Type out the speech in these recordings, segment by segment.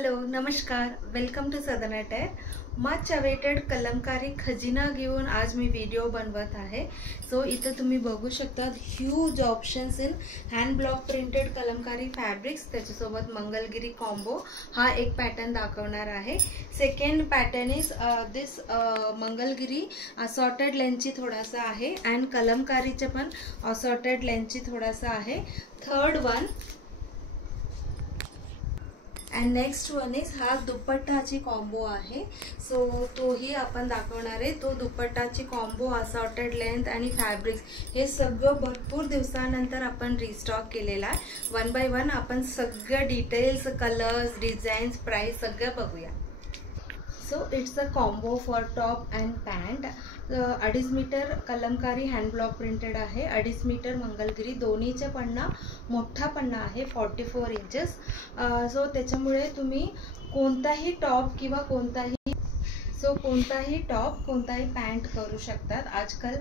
Hello नमस्कार, welcome to Sadan attire. Much awaited kalamkari खजिना घेऊन आज मी व्हिडिओ बनवत आहे. सो इथे तुम्ही बघू शकता huge options in hand block printed kalamkari fabrics. त्याच्यासोबत मंगलगिरी कॉम्बो हा एक पॅटर्न दाखवणार आहे. Second pattern is this Mangalagiri assorted लेंथची थोडासा आहे अँड कलमकारीचे पण असॉर्टेड लेंथची थोडासा आहे. Third one and next one is हा दुपट्टाची कॉम्बो आहे. सो तोही आपण दाखवणार आहे. तो दुपट्टाची कॉम्बो असॉर्टेड लेंथ आणि फॅब्रिक्स हे सगळं भरपूर दिवसानंतर आपण रिस्टॉक केलेला आहे. वन बाय वन आपण सगळं डिटेल्स, कलर्स, डिझाईन्स, प्राइस सगळं बघूया. So it's a combo for top and pant. 2.5 metre Kalamkari hand block printed आहे. 2.5 मीटर मंगलगिरी, दोन्हीचे पन्ना मोठा पन्ना आहे 44 इंचेस. सो त्याच्यामुळे तुम्ही कोणताही टॉप किंवा कोणताही कोणताही पॅन्ट करू शकतात. आजकाल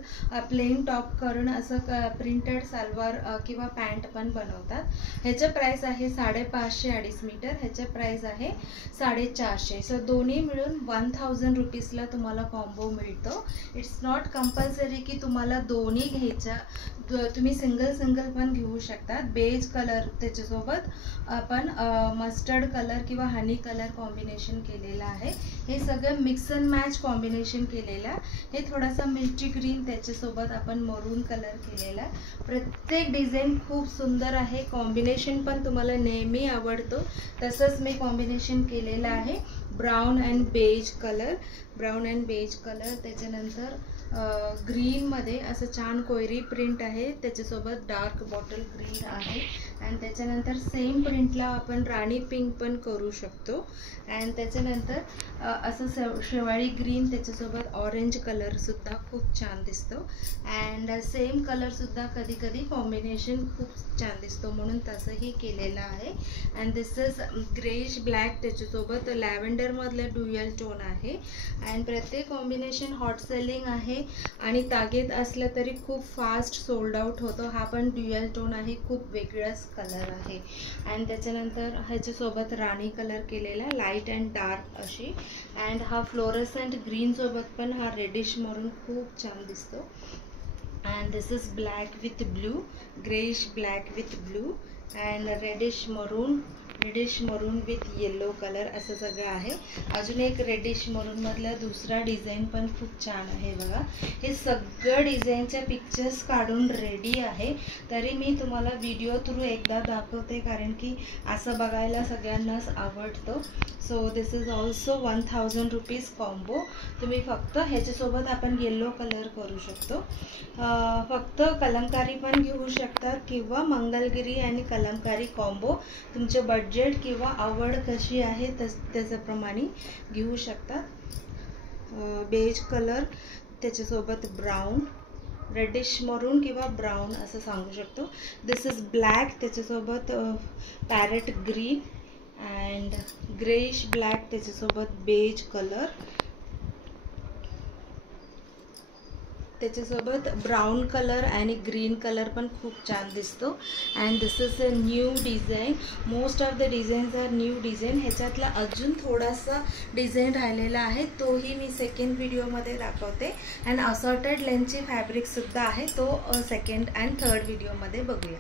प्लेन टॉप करून असं प्रिंटेड सलवार किंवा पॅन्ट पण बनवतात. ह्याचे प्राइस आहे 550. 2.5 मीटर ह्याचे प्राइस आहे 450. सो दोन्ही मिळून 1000 रुपीजला तुम्हाला कॉम्बो मिळतो. इट्स नॉट कंपल्सरी की तुम्हाला दोन्ही घ्यायच्या, तुम्ही सिंगल पण घेऊ शकतात. बेज कलर त्याच्यासोबत आपण मस्टर्ड कलर किंवा हनी कलर कॉम्बिनेशन केलेलं आहे. हे सगळं मिक्स अँड मॅच कॉम्बिनेशन केलेला. हे थोडासा मिर्ची ग्रीन, त्याच्यासोबत आपण मरून कलर केलेला. प्रत्येक डिझाईन खूप सुंदर आहे. कॉम्बिनेशन पण तुम्हाला नेहमी आवडतो तसंच मी कॉम्बिनेशन केलेलं आहे. ब्राऊन अँड बेज कलर, त्याच्यानंतर ग्रीनमध्ये असं छान कोयरी प्रिंट आहे. त्याच्यासोबत डार्क बॉटल ग्रीन आहे अँड त्याच्यानंतर सेम प्रिंटला आपण राणी पिंक पण करू शकतो. अँड त्याच्यानंतर असं शेवाळी ग्रीन, त्याच्यासोबत ऑरेंज कलरसुद्धा खूप छान दिसतो. अँड सेम कलरसुद्धा कधी कधी कॉम्बिनेशन खूप छान दिसतो म्हणून तसंही केलेलं आहे. And this is greyish black, त्याच्यासोबत लॅव्हेंडरमधलं ड्युअल टोन आहे. अँड प्रत्येक कॉम्बिनेशन हॉट सेलिंग आहे आणि तागेत असलं तरी खूप फास्ट सोल्ड आउट होतो. हा पण ड्युअल टोन आहे, खूप वेगळाच कलर आहे. अँड त्याच्यानंतर ह्याच्यासोबत राणी कलर केलेला, लाईट अँड डार्क अशी. अँड हा फ्लोरसंट ग्रीन सोबत पण हा रेडिश मरून खूप छान दिसतो. And this is black with blue, greyish black with blue and reddish maroon with yellow colour असं सगळं आहे. अजून एक रेडिश मरून मधला दुसरा डिझाईन पण खूप छान आहे बघा. हे सगळं डिझाईनच्या पिक्चर्स काढून रेडी आहे, तरी मी तुम्हाला व्हिडिओ थ्रू एकदा दाखवते कारण की असं बघायला सगळ्यांनाच आवडतो. So this is also 1000 rupees combo. तुम्ही फक्त ह्याच्यासोबत आपण येलो कलर करू शकतो. फक्त कलमकारी पण घेऊ शकतात किंवा मंगलगिरी आणि कलमकारी कॉम्बो तुमचे बजेट किंवा आवड कशी आहे त्याच्याप्रमाणे घेऊ शकतात. बेज कलर, त्याच्यासोबत ब्राऊन, रेडिश मरून किंवा ब्राऊन असं सांगू शकतो. दिस इज ब्लॅक, त्याच्यासोबत parrot green and greyish black, त्याच्यासोबत बेज कलर, त्याच्यासोबत ब्राऊन कलर आणि ग्रीन कलर पण खूप छान दिसतो. And this is a new design. Most of the designs are new design. ह्याच्यातला अजून थोडासा डिझाईन राहिलेला आहे, तोही मी सेकंड व्हिडिओमध्ये दाखवते. अँड असॉर्टेड लेंथची फॅब्रिकसुद्धा आहे, तो सेकंड अँड थर्ड व्हिडिओमध्ये बघूया.